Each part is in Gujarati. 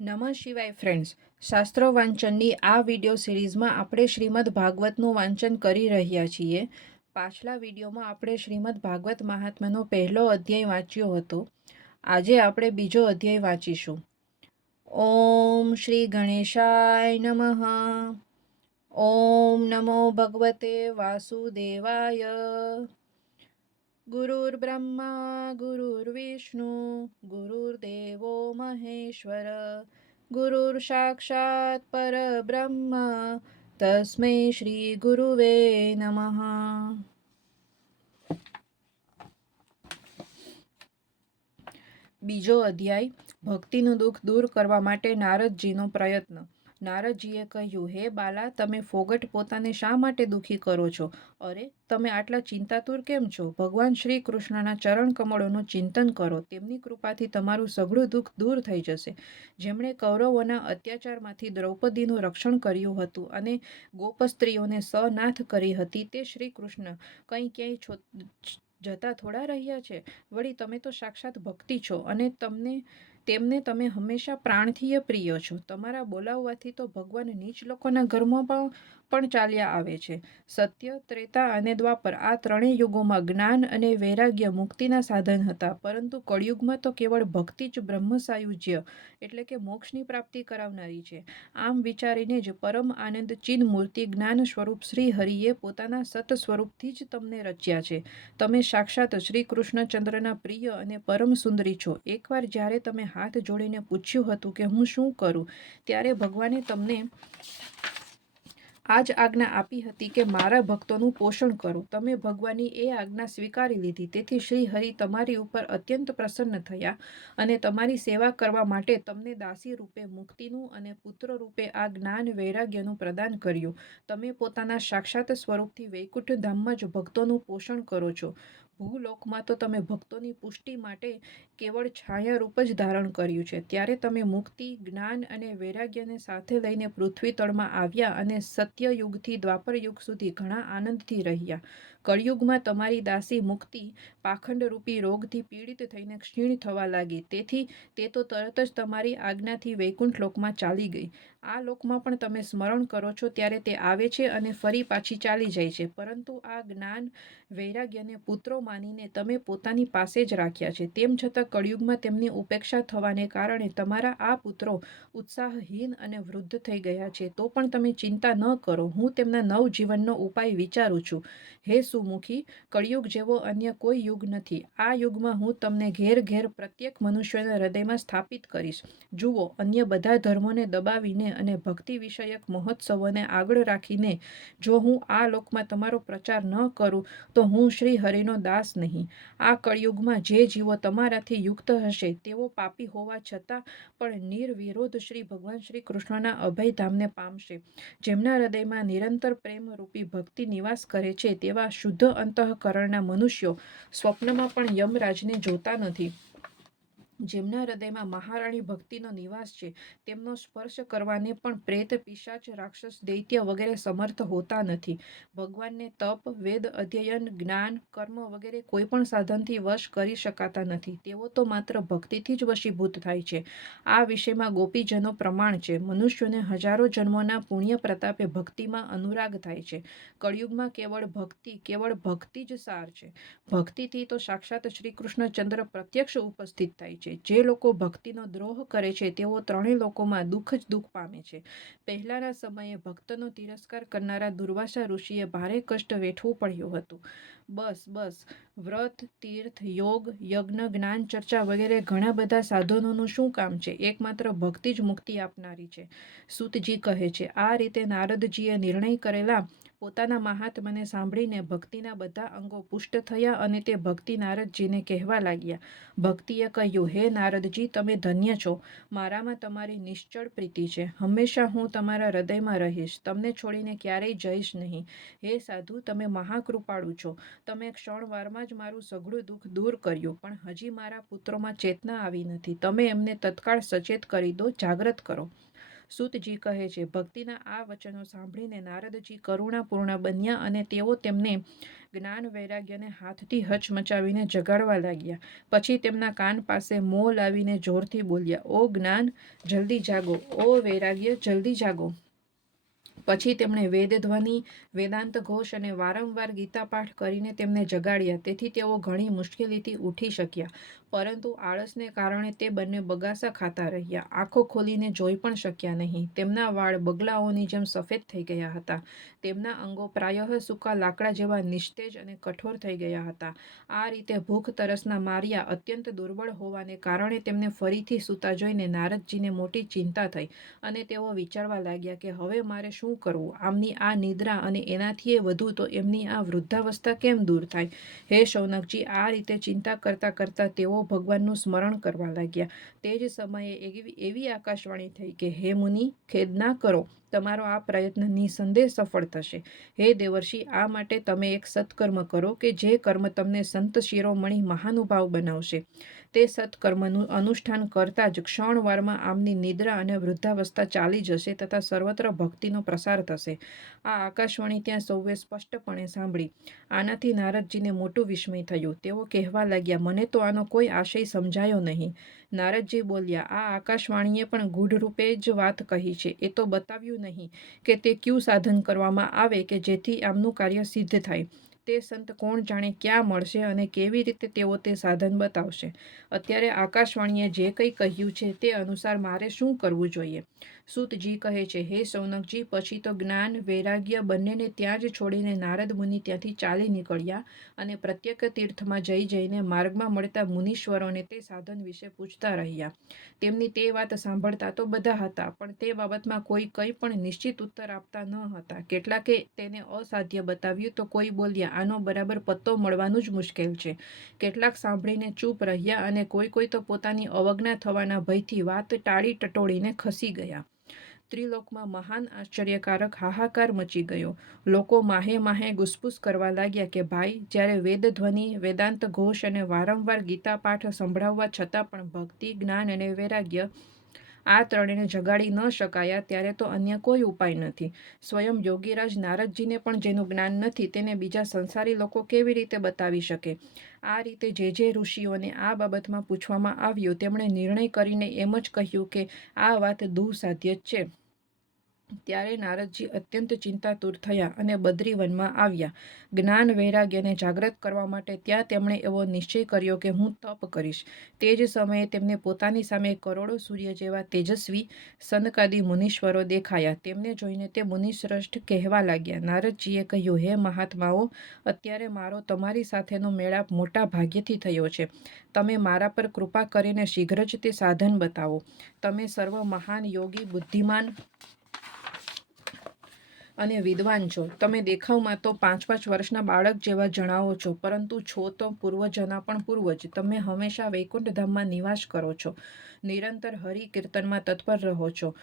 નમઃ શિવાય ફ્રેન્ડ્સ શાસ્ત્રો વાંચનની આ વિડિયો સિરીઝમાં આપણે શ્રીમદ ભાગવતનું વાંચન કરી રહ્યા છીએ. પાછલા વિડીયોમાં આપણે શ્રીમદ ભાગવત મહાત્માનો પહેલો અધ્યાય વાંચ્યો હતો. આજે આપણે બીજો અધ્યાય વાંચીશું. ઓમ શ્રી ગણેશાય નમઃ. ઓમ નમો ભગવતે વાસુદેવાય. ગુરુર્બ્રહ્મા गुरुर्विष्णू ગુરુર્દેવો મહેશ્વર ગુરુર परब्रह्म શ્રી ગુરુવે નમઃ બીજો અધ્યાય ભક્તિનું દુઃખ દૂર કરવા માટે નારદજીનો પ્રયત્ન. નારદજીએ કહ્યું, હે બાલા, તમે ફોગટ પોતાને શા માટે દુઃખી કરો છો? અરે, તમે આટલા ચિંતાતુર કેમ છો? ભગવાન શ્રી કૃષ્ણના ચરણ કમળોનું ચિંતન કરો, તેમની કૃપાથી તમારું સઘળું દુઃખ દૂર થઈ જશે. જેમણે કૌરવોના અત્યાચારમાંથી દ્રૌપદીનું રક્ષણ કર્યું હતું અને ગોપસ્ત્રીઓને સનાથ કરી હતી, તે શ્રી કૃષ્ણ કંઈ ક્યાંય જતા થોડા રહ્યા છે? વળી, તમે તો સાક્ષાત ભક્તિ છો અને તમને તેમને તમે હંમેશા પ્રાણથી પ્રિય છો. તમારા બોલાવવાથી તો ભગવાન નીચ લોકોના ઘરમાં પણ પણ ચાલ્યા આવે છે. સત્ય, ત્રેતા અને દ્વાપર આ ત્રણેય યુગોમાં જ્ઞાન અને વૈરાગ્ય મુક્તિના સાધન હતા. પરંતુ કળિયુગમાં તો કેવળ ભક્તિ જ બ્રહ્મ સાયુજ્ય એટલે કે મોક્ષની પ્રાપ્તિ કરાવનારી છે. આમ વિચારીને જ પરમ આનંદ ચિન્હ મૂર્તિ જ્ઞાન સ્વરૂપ શ્રી હરિએ પોતાના સત સ્વરૂપથી જ તમને રચ્યા છે. તમે સાક્ષાત શ્રી કૃષ્ણચંદ્રના પ્રિય અને પરમ સુંદરી છો. એકવાર જ્યારે તમે હાથ જોડીને પૂછ્યું હતું કે હું શું કરું, ત્યારે ભગવાને તમને આ જ આજ્ઞા આપી હતી કે મારા ભક્તોનું પોષણ કરો. તમે ભગવાનની એ આજ્ઞા સ્વીકારી લીધી. તેથી શ્રી હરિ તમારી ઉપર અત્યંત પ્રસન્ન થયા અને તમારી સેવા કરવા માટે તમને દાસી રૂપે, મુક્તિનું અને પુત્ર રૂપે આ જ્ઞાન વૈરાગ્યનું પ્રદાન કર્યું. તમે પોતાના સાક્ષાત સ્વરૂપથી વૈકુંઠ ધામમાં જ ભક્તોનું પોષણ કરો છો. ભૂલોકમાં તો તમે ભક્તોની પુષ્ટિ માટે કેવળ છાયારૂપ જ ધારણ કર્યું છે. ત્યારે તમે મુક્તિ, જ્ઞાન અને વૈરાગ્યને સાથે લઈને પૃથ્વી તળમાં આવ્યા અને સત્યયુગથી દ્વાપર યુગ સુધી ઘણા આનંદથી રહ્યા. કળિયુગમાં તમારી દાસી મુક્તિ પાખંડરૂપી રોગથી પીડિત થઈને ક્ષીણ થવા લાગી. તેથી તે તો તરત જ તમારી આજ્ઞાથી વૈકુંઠ લોકમાં ચાલી ગઈ. આ લોકમાં પણ તમે સ્મરણ કરો છો ત્યારે તે આવે છે અને ફરી પાછી ચાલી જાય છે. પરંતુ આ જ્ઞાન વૈરાગ્યને પુત્રો માનીને તમે પોતાની પાસે જ રાખ્યા છે. તેમ છતાં કળિયુગમાં તેમની ઉપેક્ષા થવાને કારણે તમારા આ પુત્રો ઉત્સાહહીન અને વૃદ્ધ થઈ ગયા છે. તો પણ તમે ચિંતા ન કરો. હું તેમના નવજીવનનો ઉપાય વિચારું છું. હે સુમુખી, કળિયુગ જેવો અન્ય કોઈ યુગ નથી. આ યુગમાં હું તમને ઘેર ઘેર પ્રત્યેક મનુષ્યના હૃદયમાં સ્થાપિત કરીશ. જુઓ, અન્ય બધા ધર્મોને દબાવીને અને ભક્તિ વિષયક મહોત્સવોને આગળ રાખીને જો હું આ લોકમાં તમારો પ્રચાર ન કરું, તો હું શ્રી હરિનો દાસ નહીં. આ કળિયુગમાં જે જીવો તમારાથી યુક્ત હશે, તેઓ પાપી હોવા છતાં પણ નિર્વિરોધ શ્રી ભગવાન શ્રી કૃષ્ણના અભયધામને પામશે. જેમના હૃદયમાં નિરંતર પ્રેમરૂપી ભક્તિ નિવાસ કરે છે, તેવા શુદ્ધ અંતઃકરણના મનુષ્યો સ્વપ્નમાં પણ યમરાજને જોતા નથી. જેમના હૃદયમાં મહારાણી ભક્તિનો નિવાસ છે, તેમનો સ્પર્શ કરવાને પણ પ્રેત પિશાચ રાક્ષસ દૈત્ય વગેરે સમર્થ હોતા નથી. ભગવાનને તપ, વેદ, અધ્યયન, જ્ઞાન, કર્મ વગેરે કોઈ પણ સાધનથી વશ કરી શકાતા નથી. તેઓ તો માત્ર ભક્તિથી જ વશીભૂત થાય છે. આ વિષયમાં ગોપીજનો પ્રમાણ છે. મનુષ્યોને હજારો જન્મોના પુણ્ય પ્રતાપે ભક્તિમાં અનુરાગ થાય છે. કળિયુગમાં કેવળ ભક્તિ કેવળ ભક્તિ જ સાર છે. ભક્તિથી તો સાક્ષાત શ્રી કૃષ્ણચંદ્ર પ્રત્યક્ષ ઉપસ્થિત થાય છે. છે. જે લોકો ભક્તિનો દ્રોહ કરે છે, તેઓ ત્રણેય લોકોમાં દુઃખ જ દુઃખ પામે છે. પહેલાંના સમયે ભક્તનો તિરસ્કાર કરનારા દુર્વાસા ઋષિએ ભારે કષ્ટ વેઠવું પડ્યું હતું. બસ બસ, વ્રત, તીર્થ, યોગ, યજ્ઞ, જ્ઞાન ચર્ચા વગેરે ઘણા બધા સાધનોનું શું કામ છે? એકમાત્ર ભક્તિ જ મુક્તિ આપનારી છે. સુતજી કહે છે, આ રીતે નારદજીએ નિર્ણય કરેલા પોતાના મહાત્માને સાંભળીને ભક્તિના બધા અંગો પુષ્ટ થયા અને તે ભક્તિ નારદજીને કહેવા લાગ્યા. ભક્તિએ કહ્યું, હે નારદજી, તમે ધન્ય છો. મારામાં તમારી નિશ્ચળ પ્રીતિ છે. હંમેશા હું તમારા હૃદયમાં રહીશ. તમને છોડીને ક્યારેય જઈશ નહીં. હે સાધુ, તમે મહાકૃપાળુ છો. તમે ક્ષણવારમાં જ મારું સઘળું દુઃખ દૂર કર્યું, પણ હજી મારા પુત્રોમાં ચેતના આવી નથી. તમે એમને તત્કાળ સચેત કરી દો. જાગ્રત કરો. સૂતજી કહે છે. ભક્તિના આ વચનો સાંભળીને નારદજી કરુણાપૂર્ણ બન્યા અને તેઓ તેમને જ્ઞાન વૈરાગ્યને હાથથી હચમચાવીને જગાડવા લાગ્યા. પછી તેમના કાન પાસે મોં લાવીને જોરથી બોલ્યા, ઓ જ્ઞાન, જલ્દી જાગો. ઓ વૈરાગ્ય, જલ્દી જાગો. પછી તેમણે વેદધ્વનિ વેદાંત ઘોષ અને વારંવાર ગીતા પાઠ કરીને તેમને જગાડ્યા. તેથી તેઓ ઘણી મુશ્કેલીથી ઉઠી શક્યા. પરંતુ આળસને કારણે તે બંને બગાસા ખાતા રહ્યા. આંખો ખોલીને જોઈ પણ શક્યા નહીં. તેમના વાળ બગલાઓની જેમ સફેદ થઈ ગયા હતા. તેમના અંગો પ્રાયઃ સૂકા લાકડા જેવા નિસ્તેજ અને કઠોર થઈ ગયા હતા. આ રીતે ભૂખ તરસના માર્યા અત્યંત દુર્બળ હોવાને કારણે તેમને ફરીથી સૂતા જોઈને નારદજીને મોટી ચિંતા થઈ અને તેઓ વિચારવા લાગ્યા કે હવે મારે શું કરવું? આમની આ નિદ્રા અને એનાથી એ વધુ તો એમની આ વૃદ્ધાવસ્થા કેમ દૂર થાય? હે શૌનકજી, આ રીતે ચિંતા કરતાં કરતાં તેઓ ભગવાનનું સ્મરણ કરવા લાગ્યા. તે જ સમયે એવી એવી આકાશવાણી થઈ કે, હે મુનિ, ખેદ ના કરો. તમારો આ પ્રયત્ન નિસંદેહ સફળ થશે. હે દેવર્ષિ, આ માટે તમે એક સત્કર્મ કરો કે જે કર્મ તમને સંત શિરોમણી મહાનુભાવ બનાવશે. તે સત્કર્મનું અનુષ્ઠાન કરતાં જ ક્ષણવારમાં આમની નિદ્રા અને વૃદ્ધાવસ્થા ચાલી જશે તથા સર્વત્ર ભક્તિનો પ્રસાર થશે. આ આકાશવાણી ત્યાં સૌએ સ્પષ્ટપણે સાંભળી. આનાથી નારદજીને મોટું વિસ્મય થયું. તેઓ કહેવા લાગ્યા, મને તો આનો કોઈ આશય સમજાયો નહીં. નારદજી બોલ્યા, આ આકાશવાણીએ પણ ગૂઢ રૂપે જ વાત કહી છે. એ તો બતાવ્યું નહીં. કે તે ક્યુ સાધન કરવામાં આવે કે જેથી આમનું કાર્ય સિદ્ધ થાય? તે સંત કોણ જાણે ક્યાં મળશે અને કેવી રીતે તેઓ તે સાધન બતાવશે? અત્યારે આકાશવાણીએ જે કંઈ કહ્યું છે તે અનુસાર મારે શું કરવું જોઈએ? સૂતજી કહે છે, હે સૌનકજી, પછી તો જ્ઞાન વૈરાગ્ય બંનેને ત્યાં જ છોડીને નારદ મુનિ ત્યાંથી ચાલી નીકળ્યા અને પ્રત્યેક તીર્થમાં જઈ જઈને માર્ગમાં મળતા મુનીશ્વરોને તે સાધન વિશે પૂછતા રહ્યા. તેમની તે વાત સાંભળતા તો બધા હતા, પણ તે બાબતમાં કોઈ કંઈ પણ નિશ્ચિત ઉત્તર આપતા ન હતા. કેટલાકે તેને અસાધ્ય બતાવ્યું તો કોઈ બોલ્યા આનો બરાબર પત્તો મળવાનું જ મુશ્કેલ છે. કેટલાક સાંભળીને ચૂપ રહ્યા અને કોઈ કોઈ તો પોતાની અવજ્ઞા થવાના ભયથી વાત ટાળી ટટોળીને ખસી ગયા. ત્રિલોકમાં મહાન આશ્ચર્યકારક હાહાકાર મચી ગયો. લોકો માહે માહે ગુસપુસ કરવા લાગ્યા કે ભાઈ, જ્યારે વેદધ્વનિ, વેદાંત ઘોષ અને વારંવાર ગીતા પાઠ સંભળાવવા છતાં પણ ભક્તિ, જ્ઞાન અને વૈરાગ્ય આ ત્રણેયને જગાડી ન શકાયા ત્યારે તો અન્ય કોઈ ઉપાય નથી. સ્વયં યોગીરાજ નારદજીને પણ જેનું જ્ઞાન નથી તેને બીજા સંસારી લોકો કેવી રીતે બતાવી શકે? આ રીતે જે જે ઋષિઓને આ બાબતમાં પૂછવામાં આવ્યું, તેમણે નિર્ણય કરીને એમ જ કહ્યું કે આ વાત દુઃસાધ્ય જ છે. ત્યારે નારદજી અત્યંત ચિંતાતુર થયા અને બદ્રીવનમાં આવ્યા. જ્ઞાન વૈરાગ્યને જાગૃત કરવા માટે ત્યાં તેમણે એવો નિશ્ચય કર્યો કે હું તપ કરીશ. તે જ સમયે તેમને પોતાની સામે કરોડો સૂર્ય જેવા તેજસ્વી સનકાદી મુનીશ્વરો દેખાયા. તેમને જોઈને તે મુનિશ્રેષ્ઠ કહેવા લાગ્યા. નારદજીએ કહ્યું, હે મહાત્માઓ, અત્યારે મારો તમારી સાથેનો મેળાપ મોટા ભાગ્યથી થયો છે. તમે મારા પર કૃપા કરીને શીઘ્ર જ તે સાધન બતાવો. તમે સર્વ મહાન યોગી, બુદ્ધિમાન અને વિદ્વાન છો. તમે દેખાવમાં તો પાંચ પાંચ વર્ષના બાળક જેવા જણાવો છો, પરંતુ છો તો પૂર્વજના પણ પૂર્વજ. તમે હંમેશા વૈકુંઠ ધામમાં નિવાસ કરો છો. નિરંતર હરિ કીર્તનમાં તત્પર રહો છો.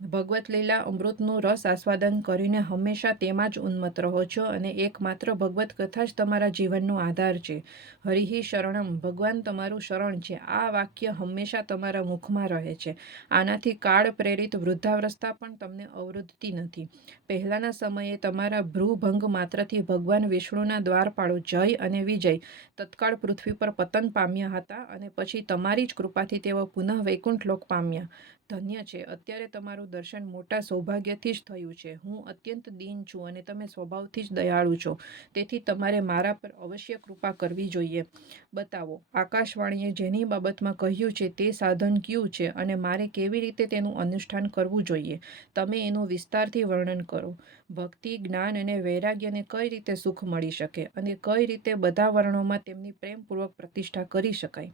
ભગવત લીલા અમૃતનું રસ આસ્વાદન કરીને હંમેશા તેમાં જ ઉન્મત્ત રહો છો અને એકમાત્ર ભગવત કથા જ તમારા જીવનનો આધાર છે. હરિહિ શરણમ, ભગવાન તમારું શરણ છે. આ વાક્ય હંમેશા તમારા મુખમાં રહે છે. આનાથી કાળ પ્રેરિત વૃદ્ધાવસ્થા પણ તમને અવરુદ્ધતી નથી. પહેલાંના સમયે તમારા ભ્રૂભંગ માત્રથી ભગવાન વિષ્ણુના દ્વારપાળો જય અને વિજય, તત્કાળ પૃથ્વી પર પતન પામ્યા હતા અને પછી તમારી જ કૃપાથી તેઓ પુનઃ વૈકુંઠ લોક પામ્યા. ધન્ય છે. અત્યારે તમારું દર્શન મોટા સૌભાગ્યથી જ થયું છે. હું અત્યંત દીન છું અને તમે સ્વભાવથી જ દયાળુ છો. તેથી તમારે મારા પર અવશ્ય કૃપા કરવી જોઈએ. બતાવો, આકાશવાણીએ જેની બાબતમાં કહ્યું છે તે સાધન કયું છે અને મારે કેવી રીતે તેનું અનુષ્ઠાન કરવું જોઈએ? તમે એનું વિસ્તારથી વર્ણન કરો. ભક્તિ, જ્ઞાન અને વૈરાગ્યને કઈ રીતે સુખ મળી શકે અને કઈ રીતે બધા વર્ણોમાં તેમની પ્રેમપૂર્વક પ્રતિષ્ઠા કરી શકાય?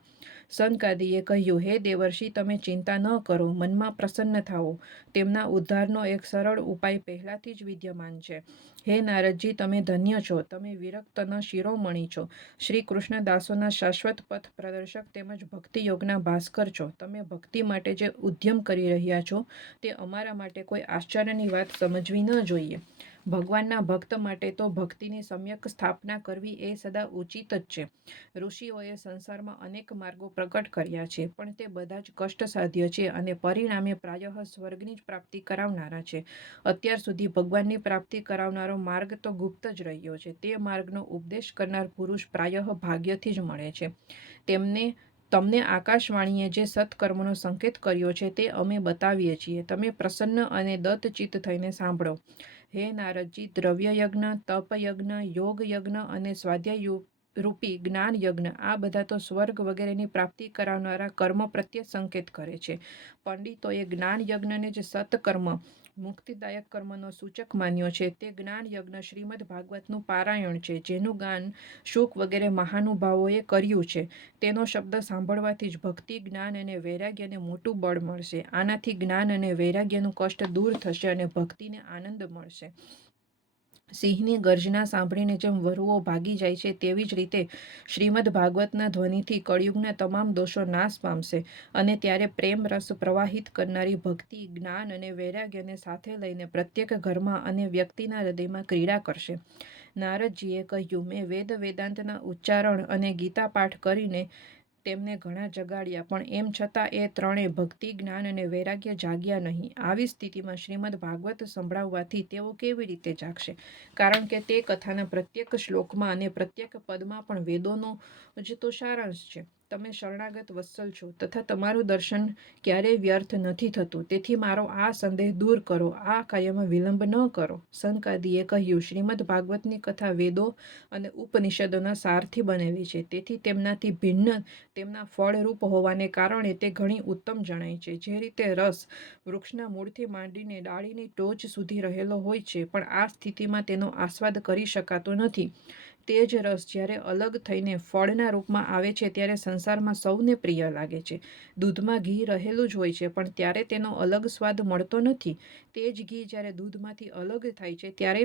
સંકાદીએ કહ્યું, હે દેવર્ષિ, તમે ચિંતા ન કરો, મનમાં પ્રસન્ન થાઓ. તેમના ઉદ્ધારનો એક સરળ ઉપાય પહેલાંથી જ વિદ્યમાન છે. હે નારદજી, તમે ધન્ય છો. તમે વિરક્તના શિરોમણી છો. શ્રી કૃષ્ણ દાસોના શાશ્વત પથ પ્રદર્શક તેમજ ભક્તિ યોગના ભાસ્કર છો. તમે ભક્તિ માટે જે ઉદ્યમ કરી રહ્યા છો, તે અમારા માટે કોઈ આશ્ચર્યની વાત સમજવી ન જોઈએ. ભગવાનના ભક્ત માટે તો ભક્તિની સમ્યક સ્થાપના કરવી એ સદા ઉચિત જ છે. ઋષિઓએ સંસારમાં અનેક માર્ગો પ્રગટ કર્યા છે, પણ તે બધા જ કષ્ટ સાધ્ય છે અને પરિણામે પ્રાયઃ સ્વર્ગની જ પ્રાપ્તિ કરાવનારા છે. અત્યાર સુધી ભગવાનની પ્રાપ્તિ કરાવનારો માર્ગ તો ગુપ્ત જ રહ્યો છે. તે માર્ગનો ઉપદેશ કરનાર પુરુષ પ્રાયઃ ભાગ્યથી જ મળે છે. તેમને, તમને આકાશવાણીએ જે સત્કર્મનો સંકેત કર્યો છે તે અમે બતાવીએ છીએ. તમે પ્રસન્ન અને દત્તચિત્ત થઈને સાંભળો. હે નારદજી દ્રવ્ય યજ્ઞ તપ યજ્ઞ યોગ અને સ્વાધ્યાય રૂપી જ્ઞાન યજ્ઞ આ બધા તો સ્વર્ગ વગેરેની પ્રાપ્તિ કરાવનારા કર્મ પ્રત્યે સંકેત કરે છે. પંડિતોએ જ્ઞાન યજ્ઞને જ સત્કર્મ મુક્તિદાયક કર્મનો સૂચક માન્યો છે. તે જ્ઞાન યજ્ઞ શ્રીમદ ભાગવતનું પારાયણ છે, જેનું ગાન શુક વગેરે મહાનુભાવોએ કર્યું છે. તેનો શબ્દ સાંભળવાથી જ ભક્તિ, જ્ઞાન અને વૈરાગ્યને મોટું બળ મળશે. આનાથી જ્ઞાન અને વૈરાગ્યનું કષ્ટ દૂર થશે અને ભક્તિને આનંદ મળશે. સિંહની ગર્જના સાંભળીને જેમ વરુઓ ભાગી જાય છે, તેવી જ રીતે શ્રીમદ ભાગવતના ધ્વનિથી કળિયુગના તમામ દોષો નાશ પામશે અને ત્યારે પ્રેમ રસ પ્રવાહિત કરનારી ભક્તિ, જ્ઞાન અને વૈરાગ્યને સાથે લઈને પ્રત્યેક ઘરમાં અને વ્યક્તિના હૃદયમાં ક્રીડા કરશે. નારદજીએ કહ્યું, મેં વેદ વેદાંતના ઉચ્ચારણ અને ગીતા પાઠ કરીને તેમને ઘણા જગાડ્યા, પણ એમ છતાં એ ત્રણેય ભક્તિ, જ્ઞાન અને વૈરાગ્ય જાગ્યા નહીં. આવી સ્થિતિમાં શ્રીમદ ભાગવત સંભળાવવાથી તેઓ કેવી રીતે જાગશે? કારણ કે તે કથાના પ્રત્યેક શ્લોકમાં અને પ્રત્યેક પદમાં પણ વેદોનો જ તો સારાંશ છે. તમે શરણાગત વત્સલ છો તથા તમારું દર્શન ક્યારેય વ્યર્થ નથી થતું. તેથી મારો આ સંદેહ દૂર કરો. આ કાર્યમાં વિલંબ ન કરો. સંકાદીએ કહ્યું, શ્રીમદ ભાગવતની કથા વેદો અને ઉપનિષદોના સારથી બનેલી છે. તેથી તેમનાથી ભિન્ન તેમના ફળરૂપ હોવાને કારણે તે ઘણી ઉત્તમ જણાય છે. જે રીતે રસ વૃક્ષના મૂળથી માંડીને ડાળીની ટોચ સુધી રહેલો હોય છે, પણ આ સ્થિતિમાં તેનો આસ્વાદ કરી શકાતો નથી. તે જ રસ જ્યારે અલગ થઈને ફળના રૂપમાં આવે છે, ત્યારે સંસારમાં સૌને પ્રિય લાગે છે. દૂધમાં ઘી રહેલું જ હોય છે, પણ ત્યારે તેનો અલગ સ્વાદ મળતો નથી. તે જ ઘી જ્યારે દૂધમાંથી અલગ થાય છે, ત્યારે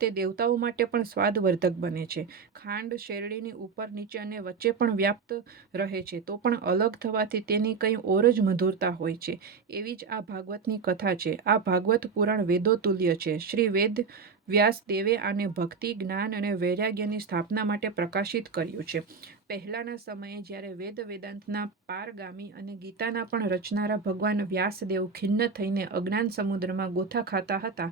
તે દેવતાઓ માટે પણ સ્વાદવર્ધક બને છે. ખાંડ શેરડીની ઉપર, નીચે અને વચ્ચે પણ વ્યાપ્ત રહે છે, તો પણ અલગ થવાથી તેની કંઈ ઓર જ મધુરતા હોય છે. એવી જ આ ભાગવતની કથા છે. આ ભાગવત પુરાણ વેદોતુલ્ય છે. શ્રી વેદ વ્યાસદેવે આને ભક્તિ, જ્ઞાન અને વૈરાગ્યની સ્થાપના માટે પ્રકાશિત કર્યું છે. પહેલાંના સમયે જ્યારે વેદ વેદાંતના પારગામી અને ગીતાના પણ રચનારા ભગવાન વ્યાસદેવ ખિન્ન થઈને અજ્ઞાન સમુદ્રમાં ગોથા ખાતા હતા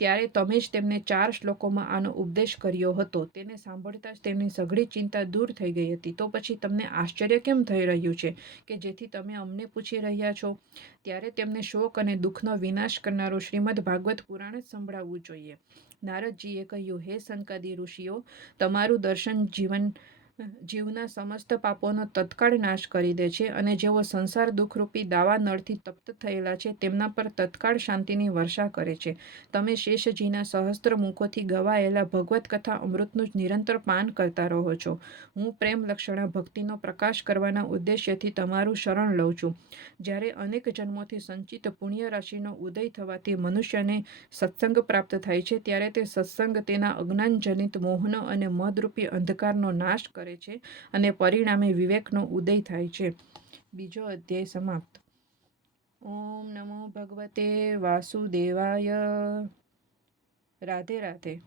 ત્યારે તમે જ તેમને ચાર શ્લોકોમાં આનો ઉપદેશ કર્યો હતો. તેને સાંભળતા જ તેમની સઘળી ચિંતા દૂર થઈ ગઈ હતી. તો પછી તમને આશ્ચર્ય કેમ થઈ રહ્યું છે કે જેથી તમે અમને પૂછી રહ્યા છો? ત્યારે તેમને શોક અને દુઃખનો વિનાશ કરનારો શ્રીમદ ભાગવત પુરાણ જ સંભળાવવું જોઈએ. નારદજીએ કહ્યું, હે સંકાદી ઋષિઓ, તમારું દર્શન જીવન જીવના સમસ્ત પાપોનો તત્કાળ નાશ કરી દે છે અને જેઓ સંસાર દુઃખરૂપી દાવા નળથી તપ્ત થયેલા છે, તેમના પર તત્કાળ શાંતિની વર્ષા કરે છે. તમે શેષજીના સહસ્ત્ર મુખોથી ગવાયેલા ભગવત કથા અમૃતનું જ નિરંતર પાન કરતા રહો છો. હું પ્રેમ લક્ષણા ભક્તિનો પ્રકાશ કરવાના ઉદ્દેશ્યથી તમારું શરણ લઉં છું. જ્યારે અનેક જન્મોથી સંચિત પુણ્ય રાશિનો ઉદય થવાથી મનુષ્યને સત્સંગ પ્રાપ્ત થાય છે, ત્યારે તે સત્સંગ તેના અજ્ઞાનજનિત મોહનો અને મદરૂપી અંધકારનો નાશ કરે છે અને પરિણામે વિવેકનો ઉદય થાય છે. બીજો અધ્યાય સમાપ્ત. ઓમ નમો ભગવતે વાસુદેવાય. રાધે રાધે.